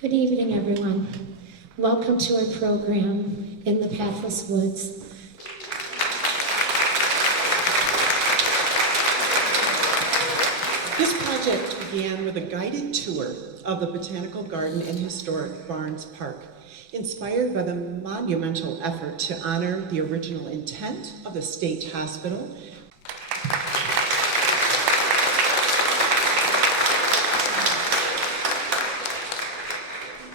Good evening, everyone. Welcome to our program in the Pathless Woods. This project began with a guided tour of the Botanical Garden and Historic Barnes Park, inspired by the monumental effort to honor the original intent of the state hospital.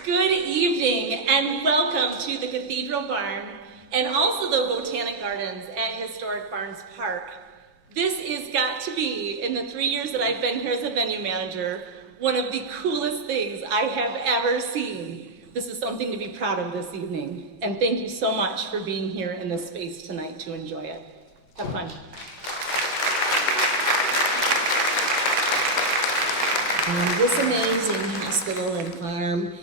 Good evening and welcome to the Cathedral Barn and also the Botanic Gardens and Historic Barnes Park. This is got to be, in the 3 years that I've been here as a venue manager, one of the coolest things I have ever seen. This is something to be proud of this evening. And thank you so much for being here in this space tonight to enjoy it. Have fun. This amazing hospital and farm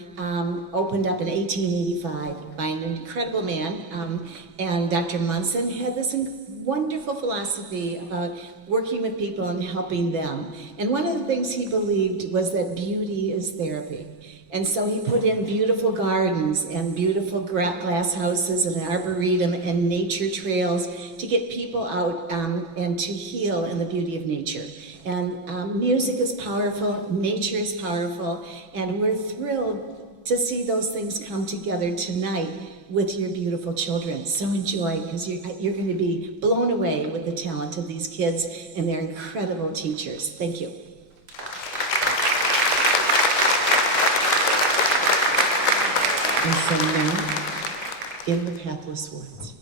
opened up in 1885 by an incredible man, and Dr. Munson had this wonderful philosophy about working with people and helping them. And one of the things he believed was that beauty is therapy. And so he put in beautiful gardens and beautiful glass houses and an arboretum and nature trails to get people out and to heal in the beauty of nature. And music is powerful, nature is powerful, and we're thrilled to see those things come together tonight with your beautiful children. So enjoy, because you're going to be blown away with the talent of these kids and their incredible teachers. Thank you. And so now, in the Pathless Woods.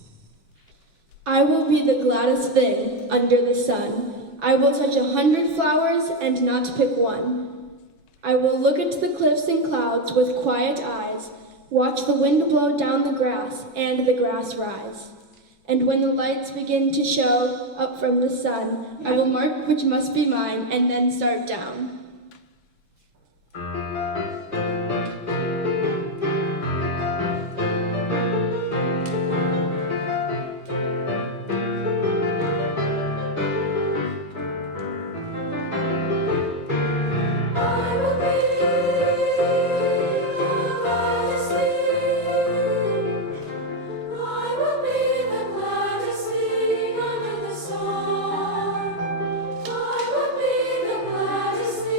I will be the gladdest thing under the sun. I will touch 100 flowers and not pick one. I will look at the cliffs and clouds with quiet eyes, watch the wind blow down the grass and the grass rise. And when the lights begin to show up from the sun, I will mark which must be mine and then start down. I will be the gladdest thing.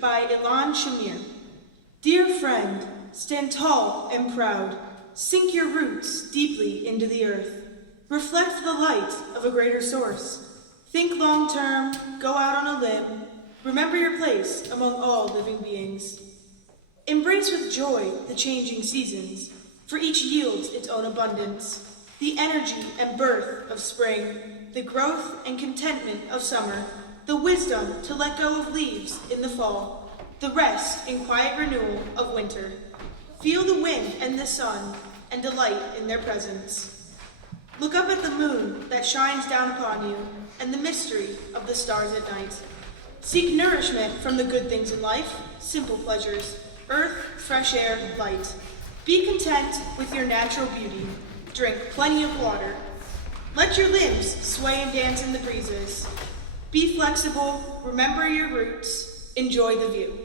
by Ilan Shamir. Dear friend, stand tall and proud. Sink your roots deeply into the earth. Reflect the light of a greater source. Think long term, go out on a limb. Remember your place among all living beings. Embrace with joy the changing seasons, for each yields its own abundance. The energy and birth of spring, the growth and contentment of summer, the wisdom to let go of leaves in the fall, the rest and quiet renewal of winter. Feel the wind and the sun, and delight in their presence. Look up at the moon that shines down upon you, and the mystery of the stars at night. Seek nourishment from the good things in life, simple pleasures, earth, fresh air, light. Be content with your natural beauty. Drink plenty of water. Let your limbs sway and dance in the breezes. Be flexible, remember your roots, enjoy the view.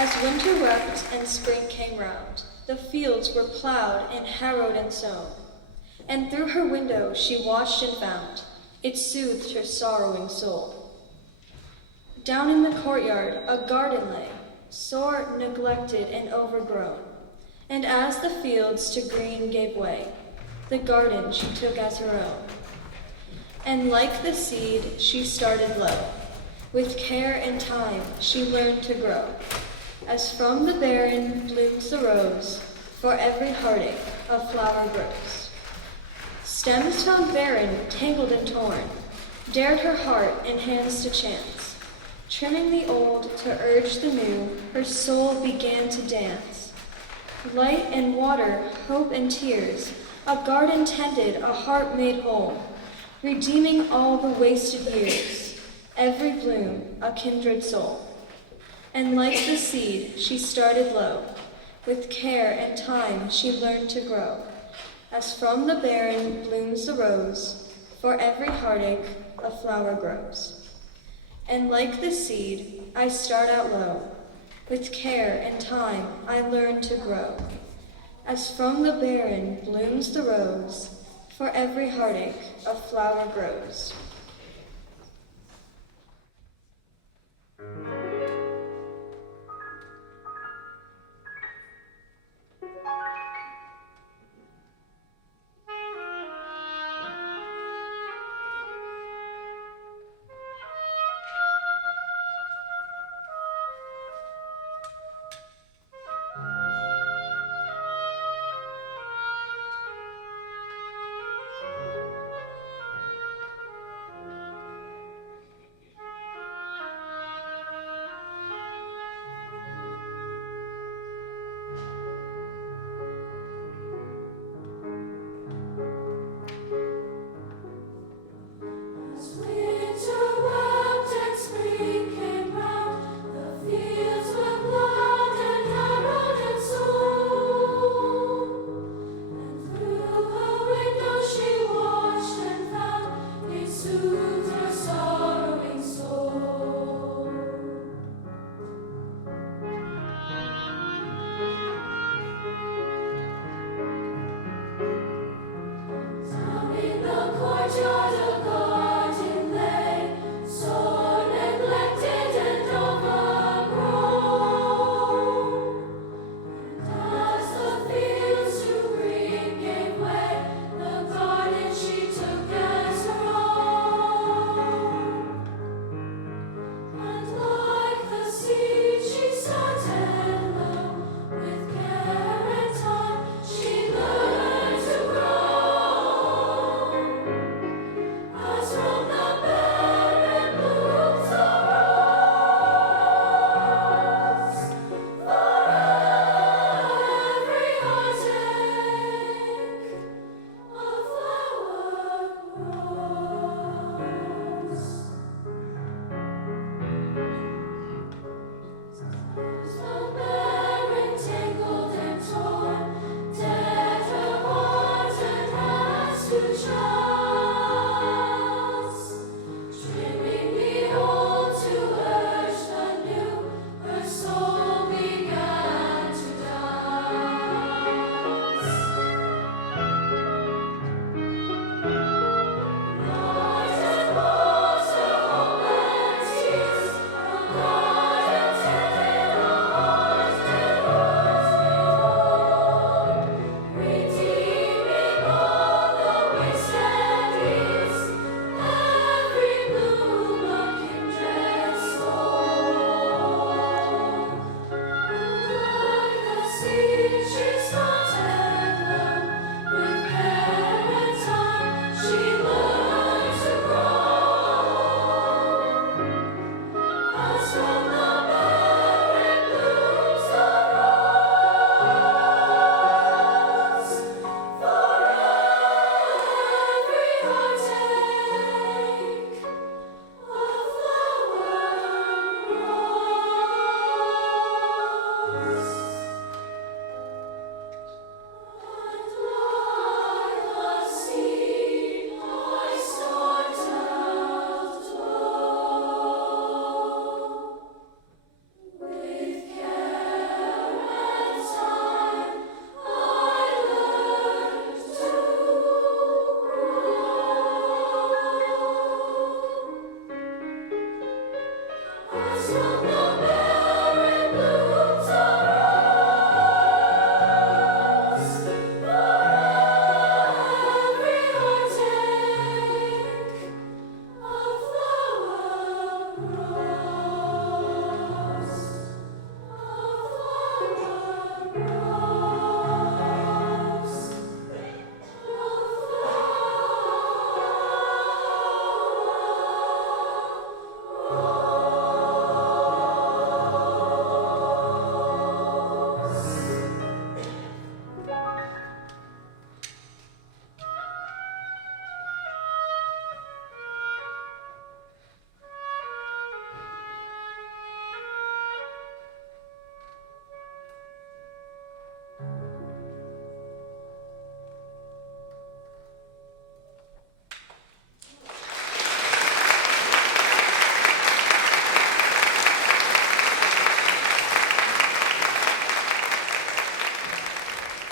As winter wept and spring came round, the fields were plowed and harrowed and sown. And through her window she watched and found, it soothed her sorrowing soul. Down in the courtyard a garden lay, sore neglected and overgrown. And as the fields to green gave way, the garden she took as her own. And like the seed she started low, with care and time she learned to grow. As from the barren blooms the rose, for every heartache a flower grows. Stems found barren, tangled and torn, dared her heart and hands to chance. Trimming the old to urge the new, her soul began to dance. Light and water, hope and tears, a garden tended, a heart made whole, redeeming all the wasted years, every bloom a kindred soul. And like the seed, she started low, with care and time she learned to grow. As from the barren blooms the rose, for every heartache a flower grows. And like the seed, I start out low, with care and time I learn to grow. As from the barren blooms the rose, For every heartache, a flower grows.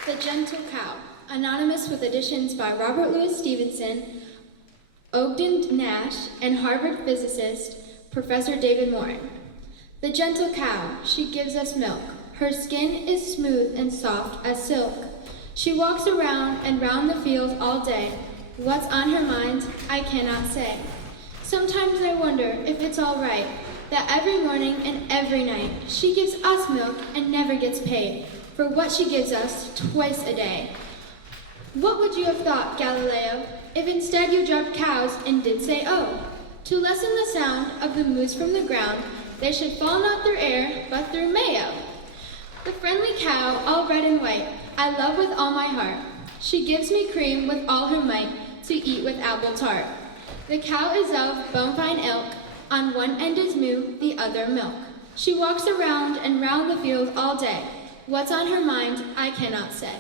The Gentle Cow. anonymous with additions by Robert Louis Stevenson, Ogden Nash, and Harvard physicist Professor David Morin. The gentle cow, she gives us milk. Her skin is smooth and soft as silk. She walks around and round the field all day. What's on her mind, I cannot say. Sometimes I wonder if it's all right that every morning and every night she gives us milk and never gets paid for what she gives us twice a day. What would you have thought, Galileo, if instead you dropped cows and did say oh? To lessen the sound of the moose from the ground, they should fall not through air, but through mayo. The friendly cow, all red and white, I love with all my heart. She gives me cream with all her might to eat with apple tart. The cow is of bone fine ilk, on one end is moo, the other milk. She walks around and round the field all day. What's on her mind, I cannot say.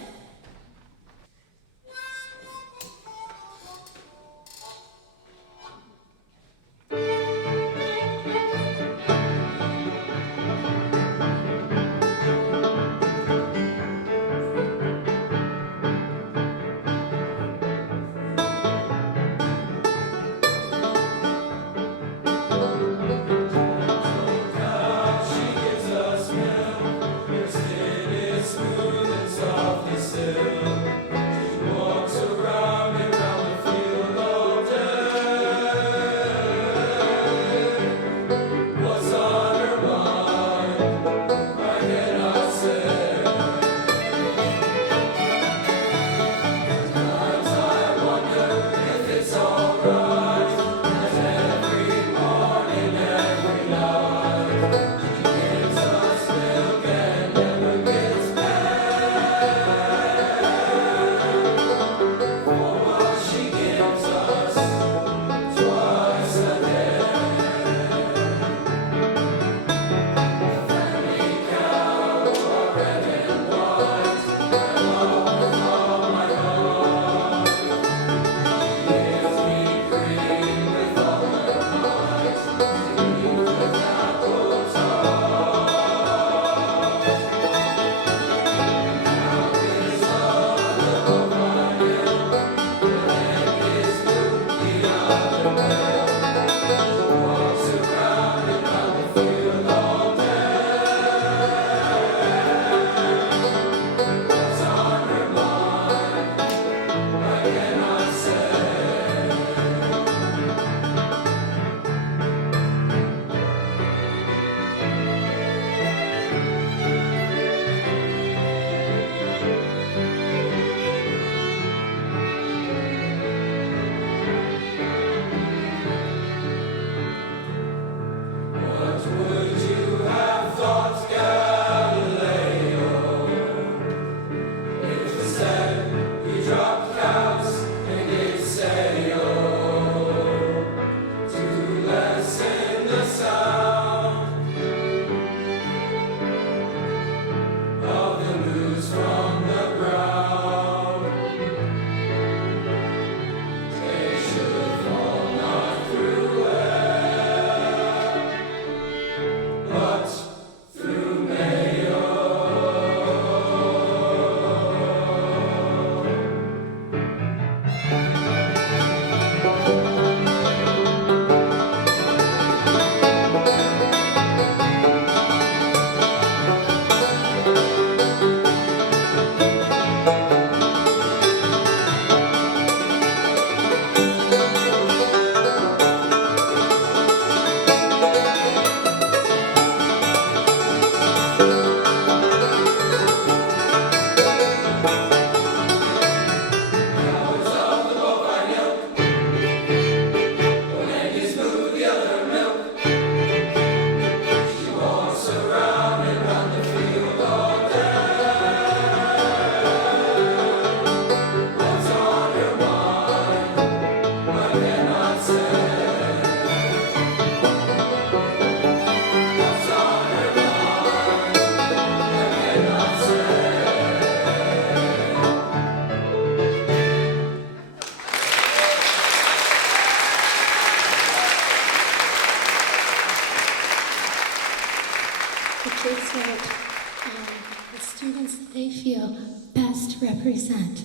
The students that they feel best represent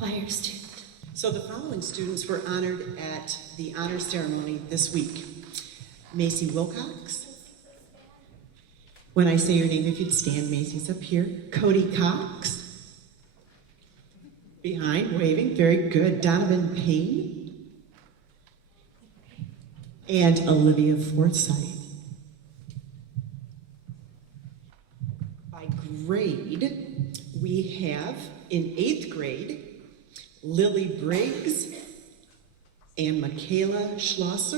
choir student. So the following students were honored at the honor ceremony this week. Macy Wilcox. When I say your name, if you'd stand, Macy's up here. Cody Cox. Behind, waving, very good. Donovan Payne. And Olivia Forsythe. By grade, we have in 8th grade, Lily Briggs and Michaela Schlosser.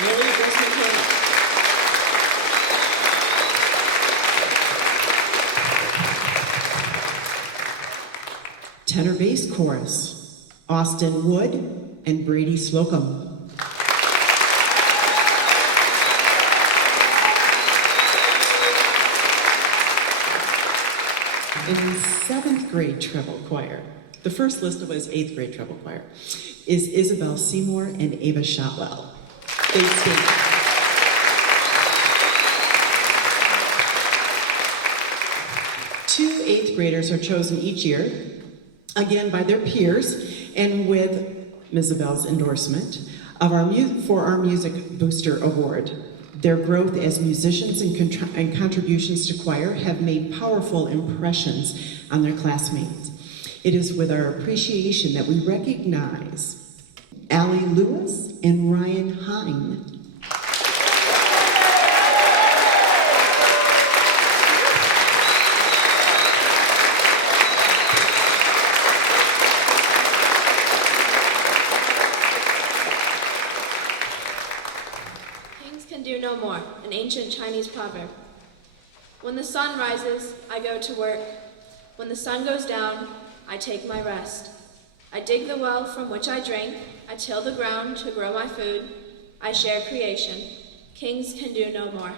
Lily, where's Michaela? Tenor bass chorus, Austin Wood and Brady Slocum. In the 7th grade treble choir, the first list was 8th grade treble choir, is Isabel Seymour and Ava Shotwell. They sing. Two 8th graders are chosen each year, again by their peers, and with Ms. Isabel's endorsement of for our Music Booster Award. Their growth as musicians and contributions to choir have made powerful impressions on their classmates. It is with our appreciation that we recognize Allie Lewis and Ryan Hine. Kings can do no more, an ancient Chinese proverb. When the sun rises, I go to work. When the sun goes down, I take my rest. I dig the well from which I drink. I till the ground to grow my food. I share creation. Kings can do no more.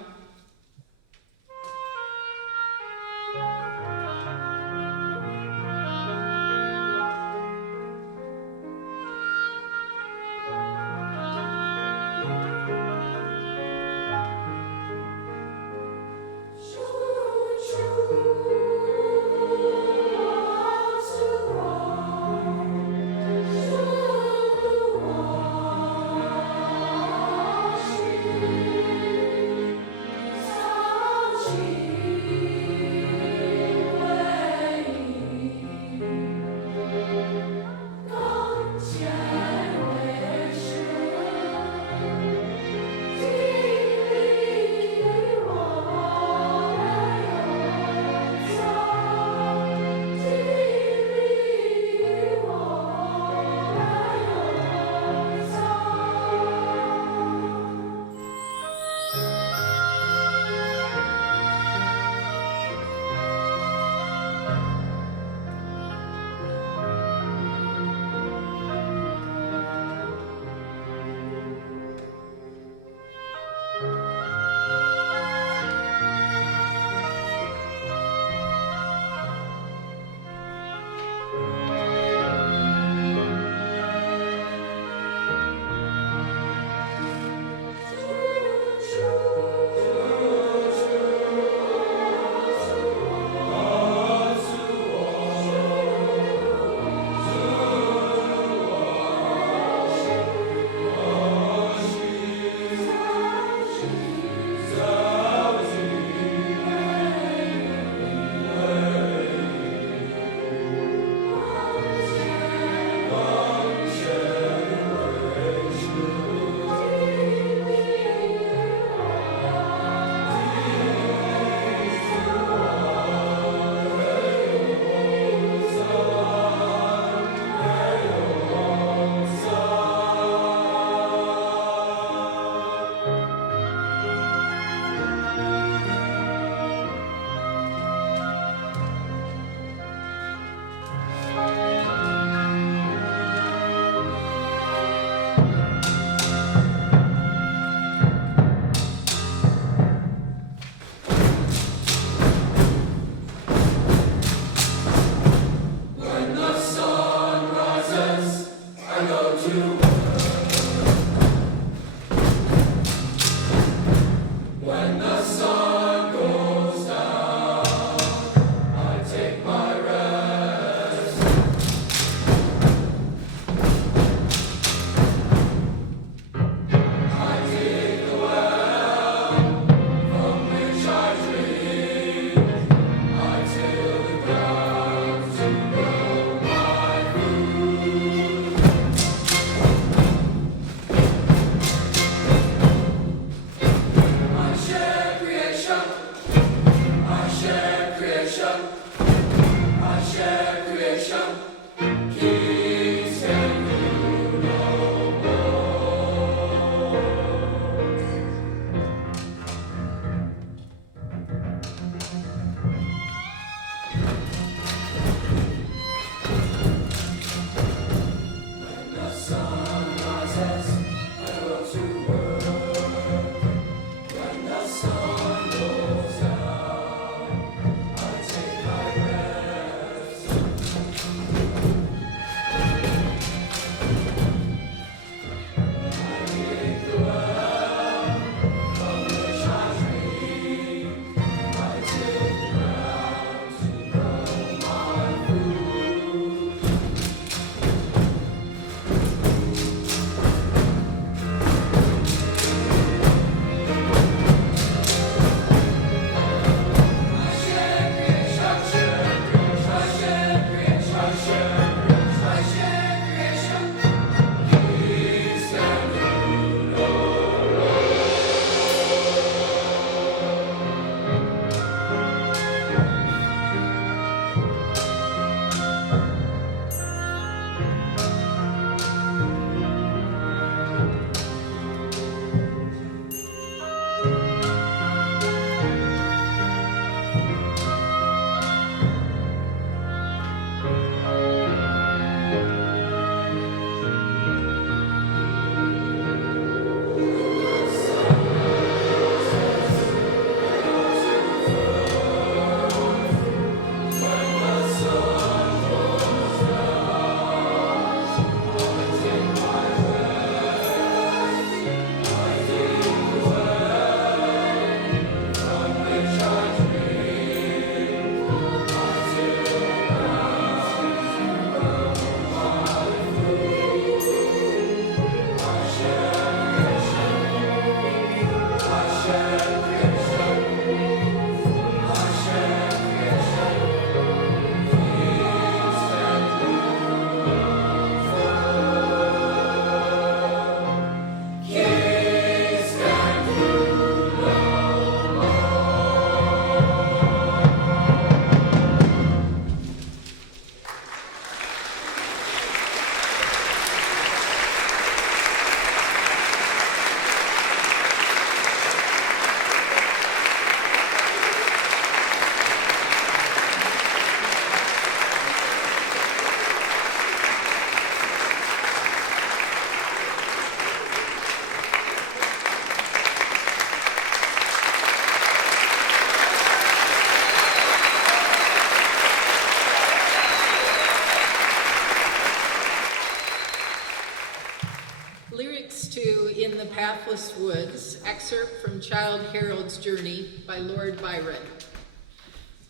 Lyrics to In the Pathless Woods, excerpt from Childe Harold's Journey by Lord Byron.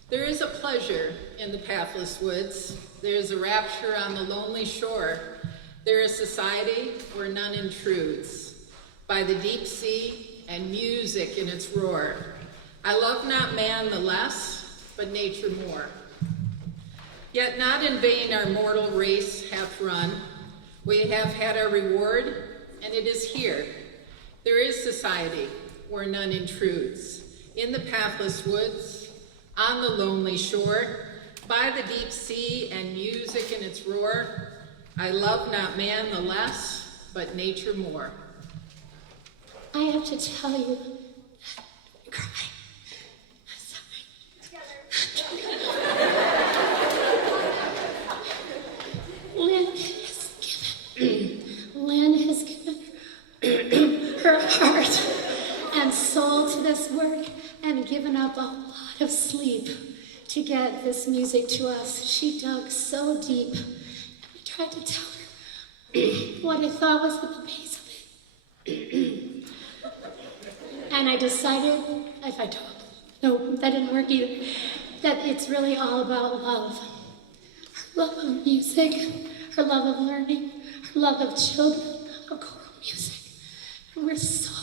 There is a pleasure in the pathless woods. There is a rapture on the lonely shore. There is society where none intrudes. By the deep sea and music in its roar. I love not man the less, but nature more. Yet not in vain our mortal race hath run. We have had our reward, and it is here. There is society where none intrudes. In the pathless woods, on the lonely shore, by the deep sea and music in its roar, I love not man the less, but nature more. I have to tell you, cry. Lynn has given her heart and soul to this work and given up a lot of sleep to get this music to us. She dug so deep, and I tried to tell her what I thought was the base of it. And I decided, if I talk, no, that didn't work either, that it's really all about love. Her love of music, her love of learning, her love of children, of choral music. And we're so